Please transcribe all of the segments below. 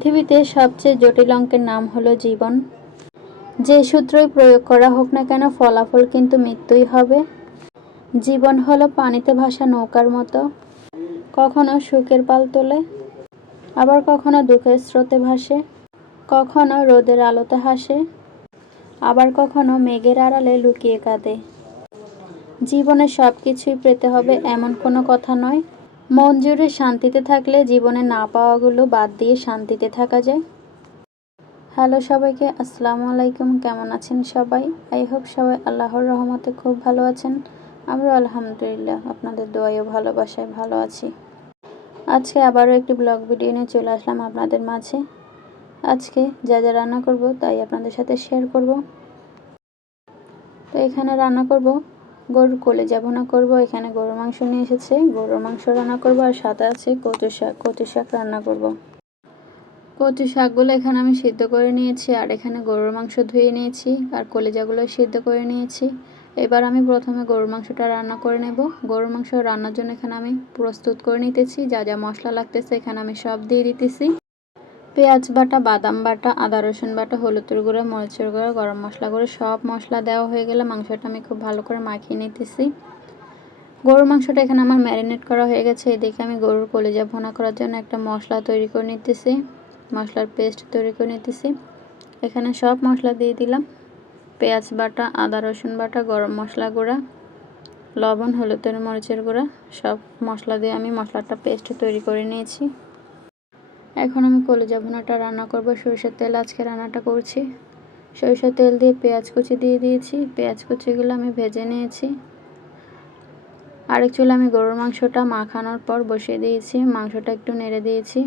পৃথিবীতে সবচেয়ে জটিল অঙ্কের নাম হলো জীবন। যে সূত্রই প্রয়োগ করা হোক না কেন ফলাফল কিন্তু মৃত্যুই হবে। জীবন হলো পানিতে ভাসা নৌকার মতো। কখনো সুখের পাল তোলে, আবার কখনো দুঃখের স্রোতে ভাসে। কখনো রোদের আলোতে হাসে, আবার কখনো মেঘের আড়ালে লুকিয়ে কাঁদে। জীবনে সব কিছুই পেতে হবে এমন কোনো কথা নয়। মন জুড়ে শান্তিতে থাকলে জীবনে না পাওয়াগুলো বাদ দিয়ে শান্তিতে থাকা যায়। হ্যালো সবাইকে, আসসালামু আলাইকুম। কেমন আছেন সবাই? আই হোপ সবাই আল্লাহর রহমতে খুব ভালো আছেন। আমরা আলহামদুলিল্লাহ আপনাদের দোয়াইও ভালোবাসায় ভালো আছি। আজকে আবারও একটি ব্লগ ভিডিও নিয়ে চলে আসলাম আপনাদের মাঝে। আজকে যা যা রান্না করব তাই আপনাদের সাথে শেয়ার করব। তো এখানে রান্না করব গরুর কলেজা ভুনা করব, এখানে গরুর মাংস নিয়ে এসেছে। গরুর মাংস রান্না করব আর সাদা আছে, কচু শাক কচু শাক রান্না করব। কচু শাকগুলো এখানে আমি সিদ্ধ করে নিয়েছি আর এখানে গরুর মাংস ধুয়ে নিয়েছি আর কলেজাগুলো সিদ্ধ করে নিয়েছি। এবার আমি প্রথমে গরুর মাংসটা রান্না করে নেব। গরুর মাংস রান্নার জন্য এখানে আমি প্রস্তুত করে নিতেছি, যা যা মশলা লাগতেছে এখানে আমি সব দিয়ে দিতেছি। পেঁয়াজ বাটা, বাদাম বাটা, আদা রসুন বাটা, হলুদের গুঁড়ো, মরিচের গুঁড়ো, গরম মশলা করে সব মশলা দেওয়া হয়ে গেলে মাংসটা আমি খুব ভালো করে মাখিয়ে নিতেছি। গরুর মাংসটা এখানে আমার ম্যারিনেট করা হয়ে গেছে। এদিকে আমি গরুর কলিজা ভোনা করার জন্য একটা মশলা তৈরি করে নিতেছি। মশলার পেস্ট তৈরি করে নিতেছি। এখানে সব মশলা দিয়ে দিলাম। পেঁয়াজ বাটা, আদা রসুন বাটা, গরম মশলা গুঁড়া, লবণ, হলুদের মরিচের গুঁড়া, সব মশলা দিয়ে আমি মশলাটা পেস্ট তৈরি করে নিয়েছি। এখন আমি কলেজা ভুনাটা রান্না করব। সরিষার তেল, আজকে রান্নাটা করছি। সরিষার তেল দিয়ে পেঁয়াজ কুচি দিয়ে দিয়েছি। পেঁয়াজ কুচিগুলো আমি ভেজে নিয়েছি। আরেক চুলে আমি গরুর মাংসটা মাখানোর পর বসিয়ে দিয়েছি। মাংসটা একটু নেড়ে দিয়েছি।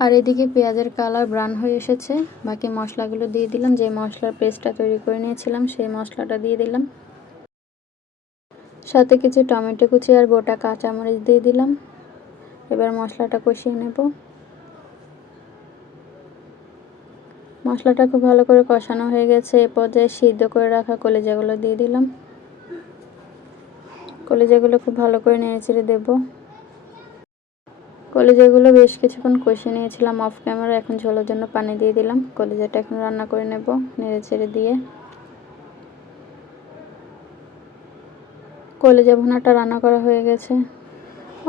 আর এদিকে পেঁয়াজের কালার ব্রাউন হয়ে এসেছে। বাকি মশলাগুলো দিয়ে দিলাম। যে মশলার পেস্টটা তৈরি করে নিয়েছিলাম, সেই মশলাটা দিয়ে দিলাম। সাথে কিছু টমেটো কুচি আর গোটা কাঁচামরিচ দিয়ে দিলাম। এবার মশলাটা কষিয়ে নেব। মশলাটা খুব ভালো করে কষানো হয়ে গেছে, এ পর্যায়ে সিদ্ধ করে রাখা কলেজাগুলো দিয়ে দিলাম। কলেজাগুলো খুব ভালো করে নেড়ে চেড়ে দেবো। কলেজাগুলো বেশ কিছুক্ষণ কষিয়ে নিয়েছিলাম অফ ক্যামেরা এখন ঝোলের জন্য পানি দিয়ে দিলাম। কলেজাটা এখন রান্না করে নেব নেড়ে চেড়ে দিয়ে। কলেজা ভুনাটা রান্না করা হয়ে গেছে।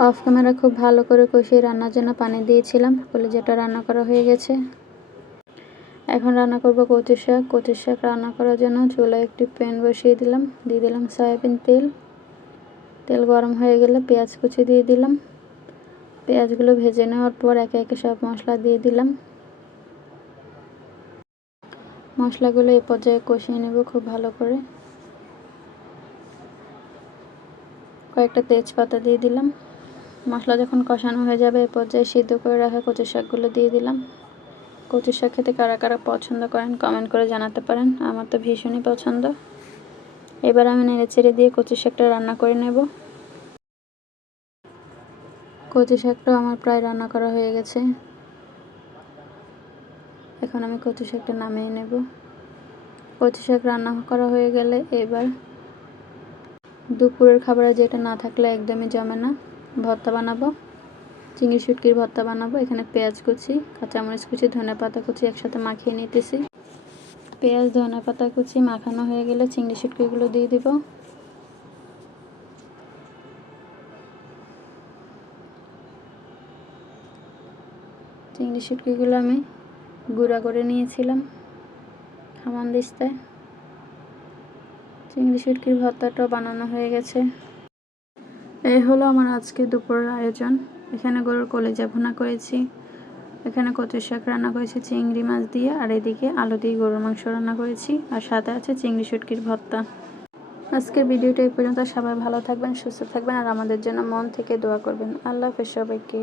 অফ ক্যামেরা খুব ভালো করে কষিয়ে রান্নার জন্য পানি দিয়েছিলাম। কলেজাটা রান্না করা হয়ে গেছে। এখন রান্না করব কচু শাক। কচু শাক রান্না করার জন্য চুলায় একটি প্যান বসিয়ে দিলাম। দিয়ে দিলাম সয়াবিন তেল। তেল গরম হয়ে গেলে পেঁয়াজ কুচি দিয়ে দিলাম। পেঁয়াজগুলো ভেজে নেওয়ার পর একে একে সব মশলা দিয়ে দিলাম। মশলাগুলো এই পর্যায়ে কষিয়ে নেব খুব ভালো করে। কয়েকটা তেজপাতা দিয়ে দিলাম। মশলা যখন কষানো হয়ে যাবে, এ পর্যায়ে সিদ্ধ করে রাখা কচু শাকগুলো দিয়ে দিলাম। কচু শাক খেতে কারা কারা পছন্দ করেন কমেন্ট করে জানাতে পারেন। আমার তো ভীষণই পছন্দ। এবার আমি নেড়ে চেড়ে দিয়ে কচু শাকটা রান্না করে নেব। কচু শাকটা আমার প্রায় রান্না করা হয়ে গেছে। এখন আমি কচু শাকটা নামিয়ে নেব। কচু শাক রান্না করা হয়ে গেলে এবার দুপুরের খাবারে যেটা না থাকলে একদমই জমে না। ভর্তা বানাবো। চিংড়ি শুটকির ভর্তা বানাবো। এখানে পেঁয়াজ কুচি, কাঁচামরিচ কুচি, ধনে পাতা কুচি একসাথে মাখিয়ে নিতেছি। পেঁয়াজ, ধনে পাতা কুচি মাখানো হয়ে গেলে চিংড়ি শুটকিগুলো দিয়ে দিব। চিংড়ি শুটকিগুলো আমি গুঁড়া করে নিয়েছিলাম হামান দিস্তায় চিংড়ি শুটকির ভর্তাটাও বানানো হয়ে গেছে। এই হলো আমার আজকে দুপুরের আয়োজন। এখানে গরুর কলেজা ভুনা করেছি। এখানে কচু শাক রান্না করেছি, চিংড়ি মাছ দিয়ে, আর এদিকে আলু দিয়ে গরুর মাংস রান্না করেছি, আর সাথে আছে চিংড়ি শুটকির ভর্তা। আজকের ভিডিওটা এই পর্যন্ত। সবাই ভালো থাকবেন, সুস্থ থাকবেন, আর আমাদের জন্য মন থেকে দোয়া করবেন। আল্লাহ হাফেজ সবাইকে।